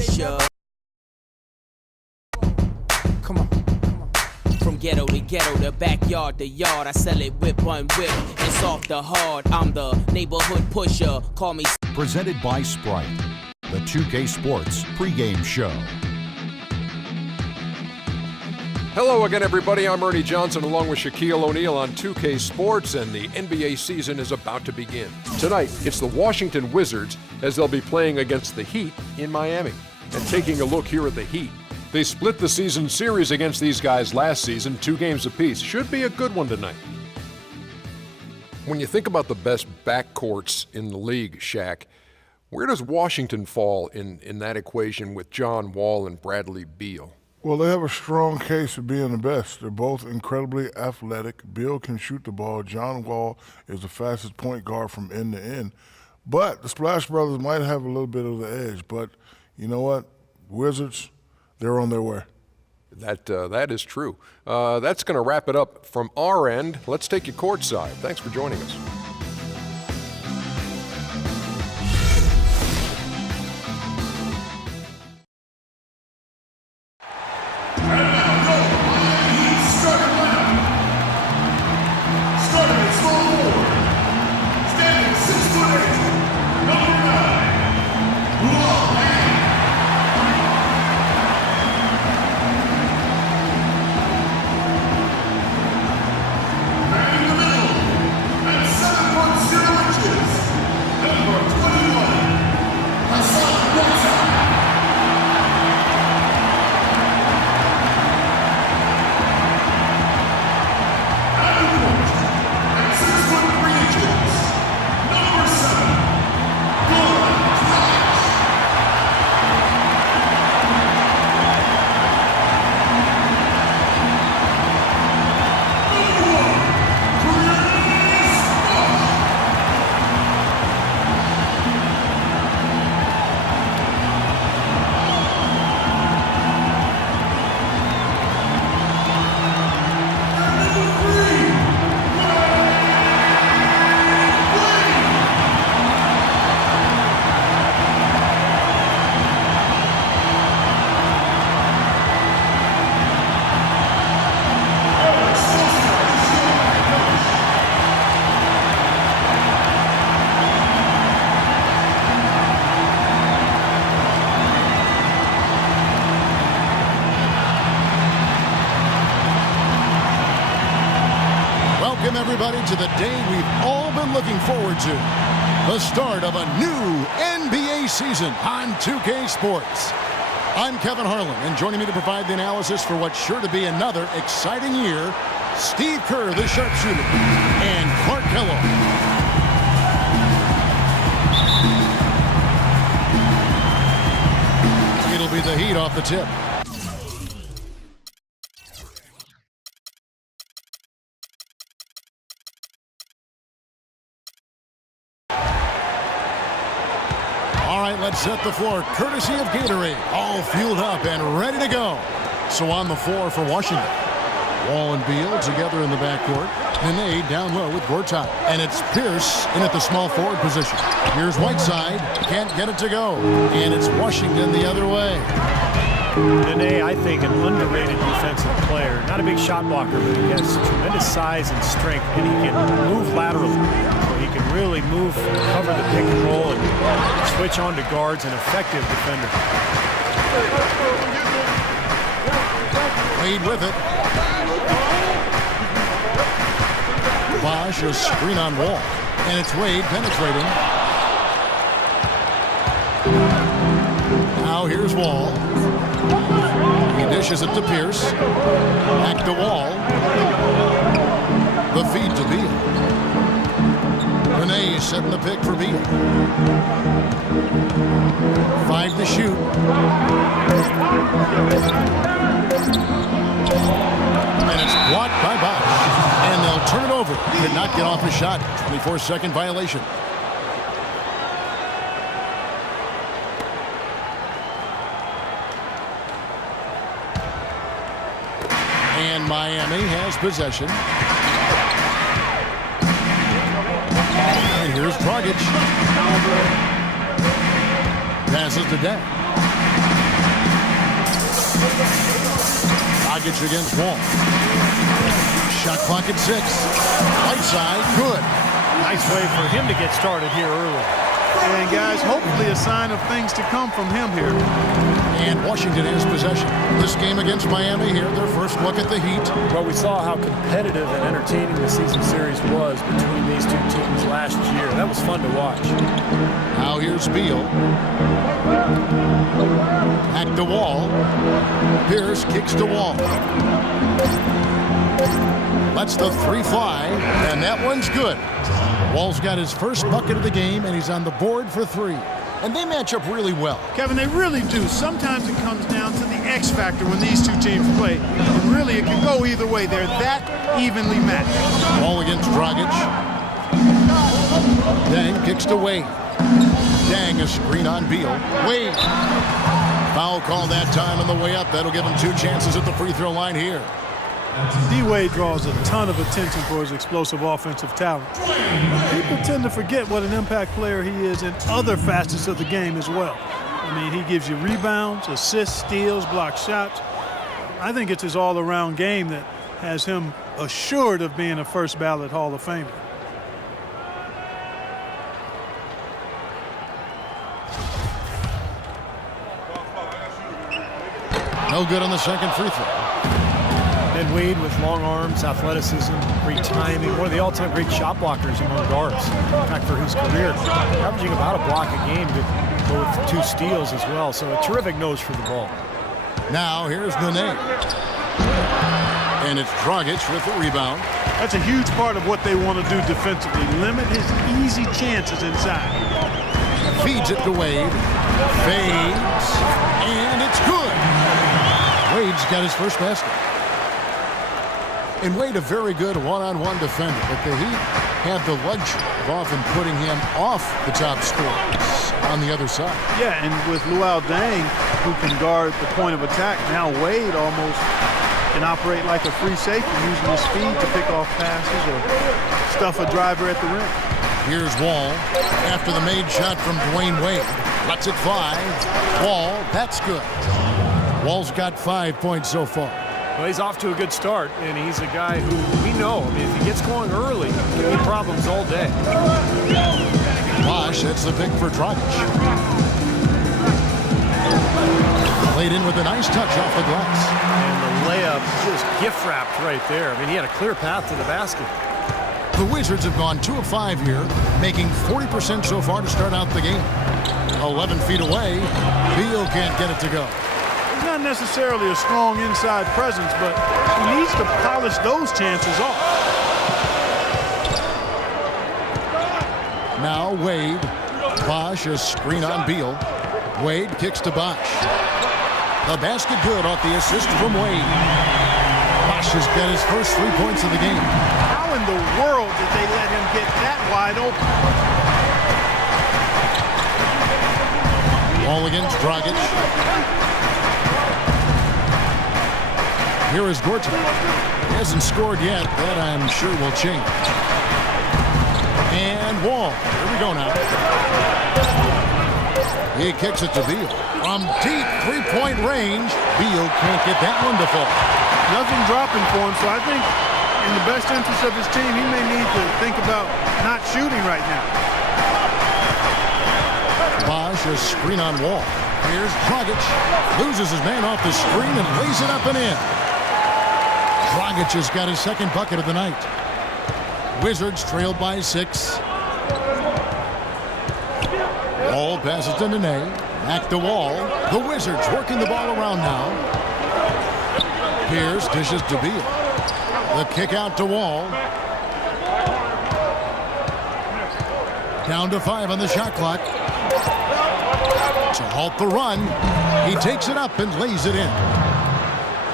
pusher. Come on. From ghetto to ghetto, the backyard to yard, I sell it whip on whip. It's off the hard. I'm the neighborhood pusher. Call me. Presented by Sprite, the 2K Sports pregame show. Hello again, everybody. I'm Ernie Johnson along with Shaquille O'Neal on 2K Sports, and the NBA season is about to begin. Tonight, it's the Washington Wizards as they'll be playing against the Heat in Miami. And taking a look here at the Heat, they split the season series against these guys last season, 2 games apiece. Should be a good one tonight. When you think about the best backcourts in the league, Shaq, where does Washington fall in that equation with John Wall and Bradley Beal? Well, they have a strong case of being the best. They're both incredibly athletic. Beal can shoot the ball. John Wall is the fastest point guard from end to end. But the Splash Brothers might have a little bit of the edge. But you know what? Wizards, they're on their way. That is true. That's going to wrap it up from our end. Let's take you courtside. Thanks for joining us. Everybody to the day we've all been looking forward to, the start of a new NBA season on 2K Sports. I'm Kevin Harlan, and joining me to provide the analysis for what's sure to be another exciting year, Steve Kerr, the sharpshooter, and Clark Kellogg. It'll be the Heat off the tip. Let's set the floor, courtesy of Gatorade, all fueled up and ready to go. So on the floor for Washington, Wall and Beal together in the backcourt. Nene down low with Gortat. And it's Pierce in at the small forward position. Here's Whiteside, can't get it to go. And it's Washington the other way. Nene, I think, an underrated defensive player. Not a big shot blocker, but he has tremendous size and strength, and he can move laterally. So he can really move, cover the pick and roll, and switch on to guards, an effective defender. Wade with it. Bosh, a screen on Wall. And it's Wade penetrating. Now here's Wall. He dishes it to Pierce. Back to Wall. The feed to Beal. Nene setting the pick for Beal. 5 to shoot. And it's blocked by Bosh. And they'll turn it over. Could not get off the shot. 24-second violation. And Miami has possession. And here's Dragic. Passes to Dent. Dragic against Wall. Shot clock at 6. Right side, good. Nice way for him to get started here early. And guys, hopefully a sign of things to come from him here. And Washington has possession. This game against Miami here, their first look at the Heat. Well, we saw how competitive and entertaining the season series was between these two teams last year. That was fun to watch. Now here's Beal. Back to Wall. Pierce kicks to Wall. Lets the 3 fly, and that one's good. Wall's got his first bucket of the game, and he's on the board for 3. And they match up really well. Kevin, they really do. Sometimes it comes down to the X factor when these two teams play. And really, it can go either way. They're that evenly matched. Ball against Dragic. Dang kicks to Wade. Dang, a screen on Beal. Wade. Foul call that time on the way up. That'll give him 2 chances at the free throw line here. D-Wade draws a ton of attention for his explosive offensive talent. People tend to forget what an impact player he is in other facets of the game as well. I mean, he gives you rebounds, assists, steals, block shots. I think it's his all-around game that has him assured of being a first-ballot Hall of Famer. No good on the second free throw. And Wade with long arms, athleticism, great timing, one of the all-time great shot blockers among guards. In fact, for his career, averaging about a block a game with 2 steals as well. So a terrific nose for the ball. Now here's Nene. And it's Dragic with the rebound. That's a huge part of what they want to do defensively. Limit his easy chances inside. Feeds it to Wade. Fades. And it's good. Wade's got his first basket. And Wade, a very good one-on-one defender, but the Heat have the luxury of often putting him off the top scorers on the other side. Yeah, and with Luol Deng, who can guard the point of attack, now Wade almost can operate like a free safety, using his speed to pick off passes or stuff a driver at the rim. Here's Wall after the made shot from Dwayne Wade. Lets it fly. Wall, that's good. Wall's got 5 points so far. Well, he's off to a good start, and he's a guy who we know, I mean, if he gets going early, he'll be problems all day. Bosh, that's the pick for Dragic. Played in with a nice touch off the glass. And the layup just gift-wrapped right there. I mean, he had a clear path to the basket. The Wizards have gone 2 of 5 here, making 40% so far to start out the game. 11 feet away, Beal can't get it to go. He's not necessarily a strong inside presence, but he needs to polish those chances off. Now Wade. Bosh, a screen on Beal. Wade kicks to Bosh. The basket good off the assist from Wade. Bosh has got his first 3 points of the game. How in the world did they let him get that wide open? Ball against Dragic. Here is Gortat. He hasn't scored yet. That I'm sure will change. And Wall. Here we go now. He kicks it to Beal. From deep three-point range, Beal can't get that one to fall. Nothing dropping for him, so I think in the best interest of his team, he may need to think about not shooting right now. Bosh, a screen on Wall. Here's Dragic. Loses his man off the screen and lays it up and in. Dragic has got his second bucket of the night. Wizards trailed by 6. Wall passes to Nene. Back to Wall. The Wizards working the ball around now. Pierce dishes to Beal. The kick out to Wall. Down to 5 on the shot clock. To halt the run, he takes it up and lays it in.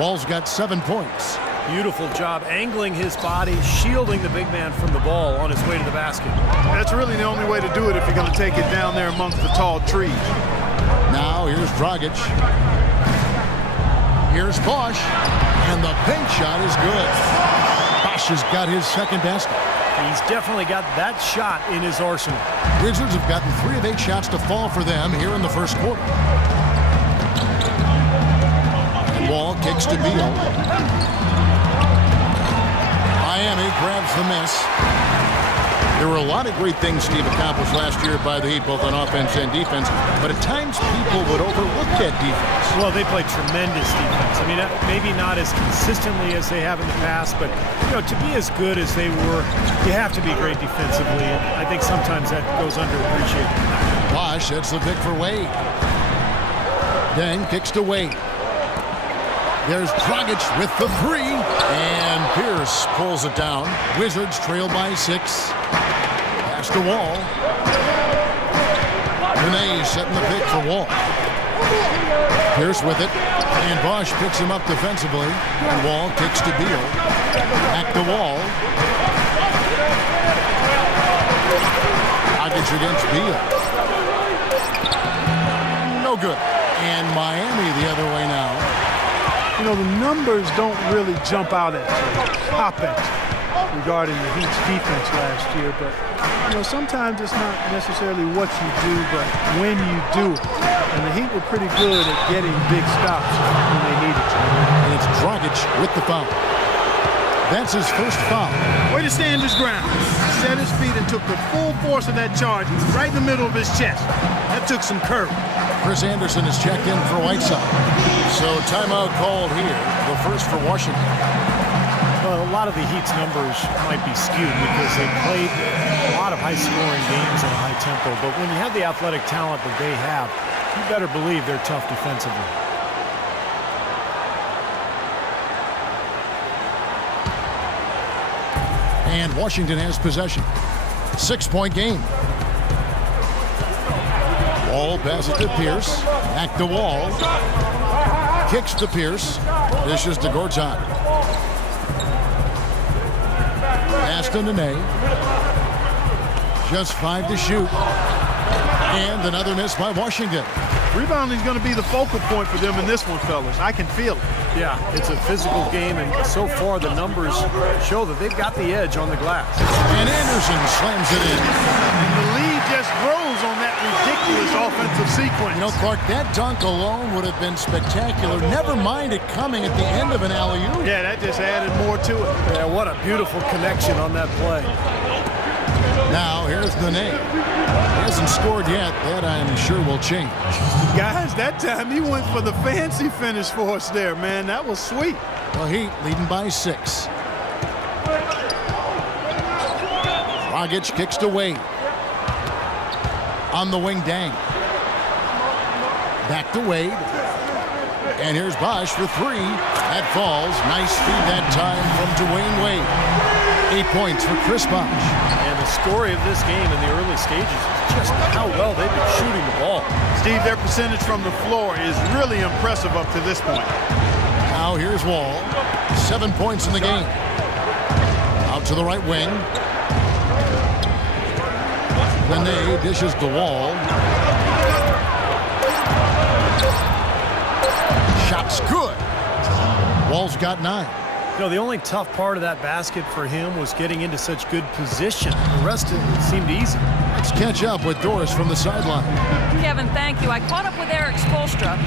Wall's got 7 points. Beautiful job angling his body, shielding the big man from the ball on his way to the basket. That's really the only way to do it if you're going to take it down there amongst the tall trees. Now here's Dragic. Here's Bosh. And the bank shot is good. Bosh has got his second basket. He's definitely got that shot in his arsenal. Wizards have gotten 3 of 8 shots to fall for them here in the first quarter. kicks to Beal. Miami grabs the miss. There were a lot of great things Steve accomplished last year by the Heat, both on offense and defense, but at times people would overlook that defense. Well, they play tremendous defense. I mean, maybe not as consistently as they have in the past, but to be as good as they were, you have to be great defensively, and I think sometimes that goes underappreciated. Bosh hits the pick for Wade. Then kicks to Wade. There's Dragic with the three, and Pierce pulls it down. Wizards trail by 6. Pass to Wall. Renee setting the pick for Wall. Pierce with it, and Bosh picks him up defensively. And Wall kicks to Beal. Back to Wall. Dragic against Beal. No good. And Miami the other way now. The numbers don't really jump out at you, pop at you regarding the Heat's defense last year, but sometimes it's not necessarily what you do, but when you do it. And the Heat were pretty good at getting big stops when they needed to. And it's Dragic with the foul. That's his first foul. Way to stand his ground. Set his feet and took the full force of that charge right in the middle of his chest. That took some courage. Chris Anderson is checked in for Whiteside. So timeout called here, the first for Washington. Well, a lot of the Heat's numbers might be skewed because they played a lot of high-scoring games at a high tempo. But when you have the athletic talent that they have, you better believe they're tough defensively. And Washington has possession. 6-point game. Wall passes to Pierce. Back to Wall. Kicks to Pierce. Dishes to Gortat. Pass to Nene. Just 5 to shoot. And another miss by Washington. Rebounding is going to be the focal point for them in this one, fellas. I can feel it. Yeah, it's a physical game, and so far the numbers show that they've got the edge on the glass. And Anderson slams it in. And the lead just grows on that ridiculous offensive sequence. Clark, that dunk alone would have been spectacular. Never mind it coming at the end of an alley-oop. Yeah, that just added more to it. Yeah, what a beautiful connection on that play. Now, here's Nene. He hasn't scored yet. That, I'm sure, will change. Guys, that time he went for the fancy finish for us there, man. That was sweet. The Heat leading by 6. Dragic kicks to Wade. On the wing, Dang. Back to Wade. And here's Bosh for 3. That falls. Nice feed that time from Dwayne Wade. 8 points for Chris Bosh. And the story of this game in the early stages is just how well they've been shooting the ball. Steve, their percentage from the floor is really impressive up to this point. Now here's Wall. 7 points in the game. Out to the right wing. Nene dishes to Wall. Shot's good. Wall's got 9. The only tough part of that basket for him was getting into such good position. The rest of it seemed easy. Let's catch up with Doris from the sideline. Kevin, thank you. I caught up with Eric Spoelstra.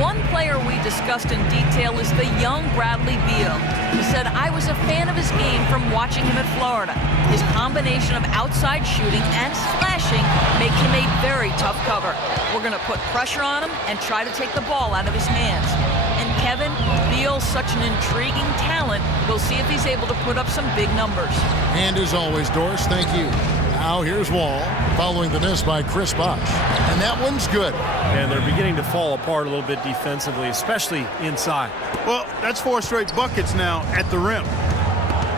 One player we discussed in detail is the young Bradley Beal. He said, I was a fan of his game from watching him at Florida. His combination of outside shooting and slashing make him a very tough cover. We're going to put pressure on him and try to take the ball out of his hands. And Kevin, Beal's such an intriguing talent. We'll see if he's able to put up some big numbers. And as always, Doris, thank you. Now here's Wall, following the miss by Chris Bosh. And that one's good. And they're beginning to fall apart a little bit defensively, especially inside. Well, that's 4 straight buckets now at the rim.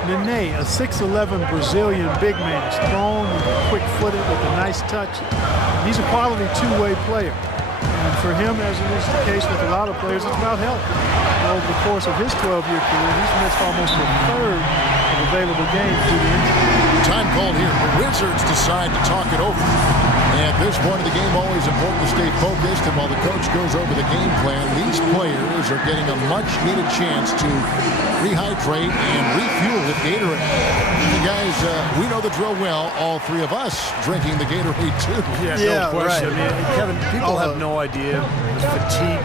Nene, a 6'11" Brazilian big man, strong and quick-footed with a nice touch. He's a quality two-way player. And for him, as it is the case with a lot of players, it's about health. Over the course of his 12-year career, he's missed almost a third of available games due to injury. Time called here. The Wizards decide to talk it over. And at this point of the game, always important to stay focused. And while the coach goes over the game plan, these players are getting a much-needed chance to rehydrate and refuel with Gatorade. And guys, we know the drill well. All 3 of us drinking the Gatorade too. Yeah, no question. Right. I mean, Kevin, people have no idea the fatigue.